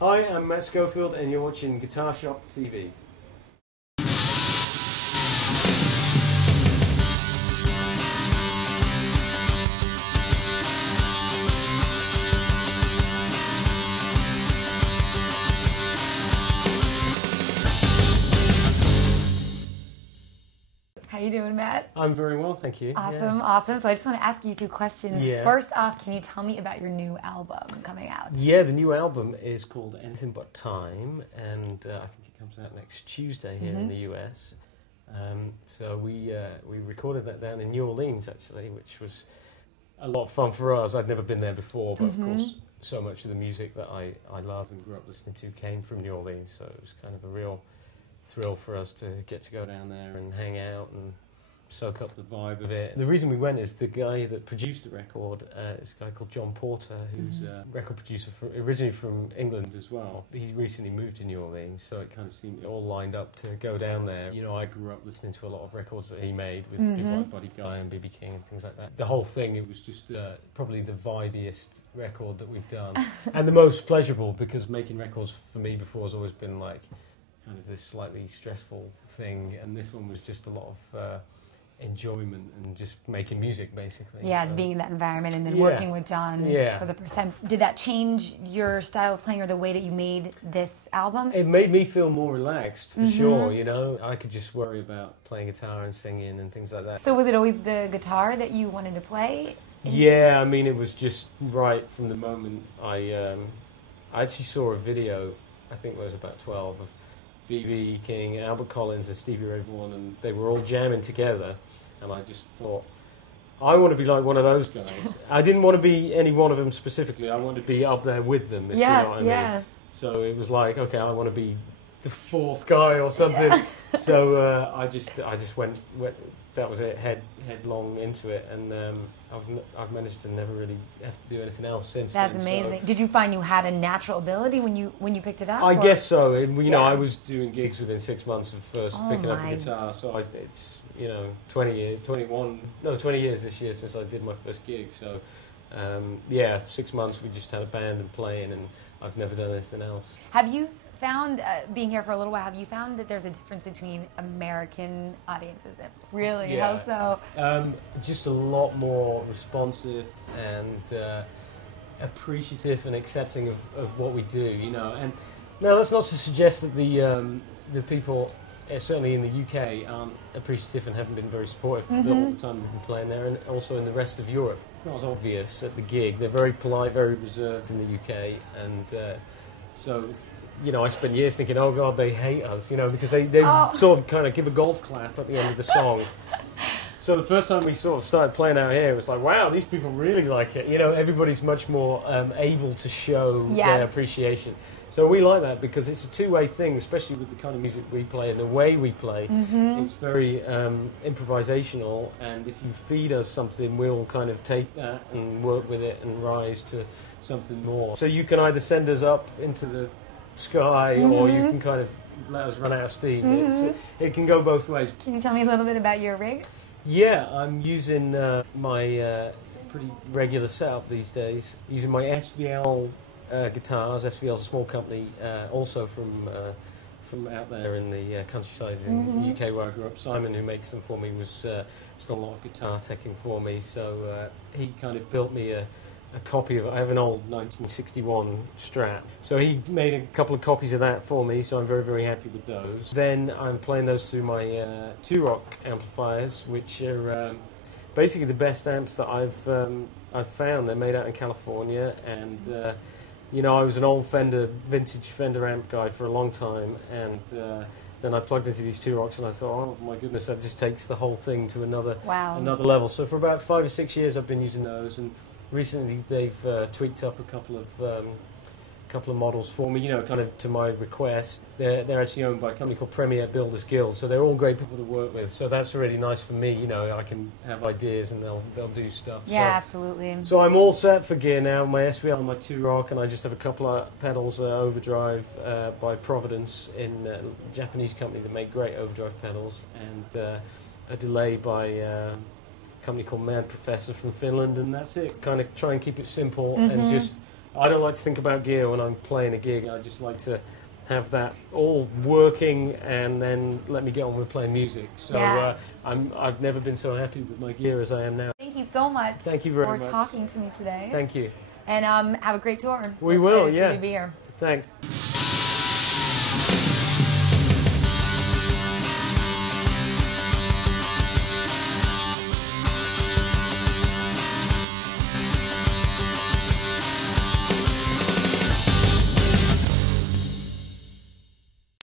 Hi, I'm Matt Schofield and you're watching Guitar Shop TV. How you doing, Matt? I'm very well, thank you. Awesome, awesome. So I just want to ask you a few questions. Yeah. First off, can you tell me about your new album coming out? Yeah, the new album is called Anything But Time, and I think it comes out next Tuesday here in the US. So we recorded that down in New Orleans, actually, which was a lot of fun for us. I'd never been there before, but of course, so much of the music that I love and grew up listening to came from New Orleans, so it was kind of a real thrill for us to get to go down there and hang out and soak up the vibe of it. The reason we went is the guy that produced the record is a guy called John Porter, who's a record producer originally from England as well. He's recently moved to New Orleans, so it kind of seemed all lined up to go down there. You know, I grew up listening to a lot of records that he made with people like Buddy Guy and B.B. King and things like that. The whole thing, it was just probably the vibiest record that we've done. And the most pleasurable, because making records for me before has always been like kind of this slightly stressful thing, and this one was just a lot of enjoyment and just making music, basically. Yeah, so, being in that environment and then working with John for the first time. Did that change your style of playing or the way that you made this album? It made me feel more relaxed, for sure, you know. I could just worry about playing guitar and singing and things like that. So was it always the guitar that you wanted to play? Yeah, I mean, it was just right from the moment I actually saw a video, I think I was about 12, of B.B. King, Albert Collins and Stevie Ray Vaughan, and they were all jamming together, and I just thought, I want to be like one of those guys. I didn't want to be any one of them specifically, I wanted to be up there with them, if you know what I mean. So it was like, okay, I want to be the fourth guy or something. So I just went, that was it, headlong into it, and I've managed to never really have to do anything else since. That's then, amazing. So. Did you find you had a natural ability when you picked it up? I guess so. You know, I was doing gigs within 6 months of first picking up a guitar, so it's 20 years this year since I did my first gig. So 6 months we just had a band and playing, and I've never done anything else. Have you found, being here for a little while, have you found that there's a difference between American audiences? Really? Yeah. How so? Just a lot more responsive and appreciative and accepting of what we do, you know. And now that's not to suggest that the people, certainly in the UK, aren't appreciative and haven't been very supportive all the time we've been playing there, and also in the rest of Europe. It's not as obvious at the gig. They're very polite, very reserved in the UK, and so, you know, I spent years thinking, oh God, they hate us, you know, because they sort of kind of give a golf clap at the end of the song. So the first time we sort of started playing out here, it was like, wow, these people really like it. You know, everybody's much more able to show their appreciation. So we like that because it's a two-way thing, especially with the kind of music we play and the way we play. It's very improvisational, and if you feed us something, we'll kind of take that and work with it and rise to something more. So you can either send us up into the sky, or you can kind of let us run out of steam. It can go both ways. Can you tell me a little bit about your rig? Yeah, I'm using my pretty regular setup these days, using my SVL guitars. SVL's a small company, also from out there in the countryside in the UK where I grew up. Simon, who makes them for me, was done a lot of guitar teching for me, so he kind of built me a copy of it. I have an old 1961 Strat, so he made a couple of copies of that for me, so I'm very, very happy with those. Then I'm playing those through my two Rock amplifiers, which are basically the best amps that I've found. They're made out in California, and you know, I was an old vintage Fender amp guy for a long time, and then I plugged into these two Rocks, and I thought, oh my goodness, that just takes the whole thing to another level. So for about 5 or 6 years I've been using those, and recently they've tweaked up a couple of models for me, you know, kind of to my request. They're actually owned by a company called Premier Builders Guild, so they're all great people to work with. So that's really nice for me, you know, I can have ideas and they'll do stuff. Yeah, absolutely. So I'm all set for gear now, my SVL and my 2-Rock, and I just have a couple of pedals, Overdrive by Providence, in a Japanese company that make great overdrive pedals, and a delay by company called Mad Professor from Finland, and that's it. Kind of try and keep it simple and just I don't like to think about gear when I'm playing a gig. I just like to have that all working and then let me get on with playing music. So I've never been so happy with my gear as I am now. Thank you so much. Thank you very much for talking to me today. Thank you. And have a great tour. We will, yeah. For you to be here. Thanks.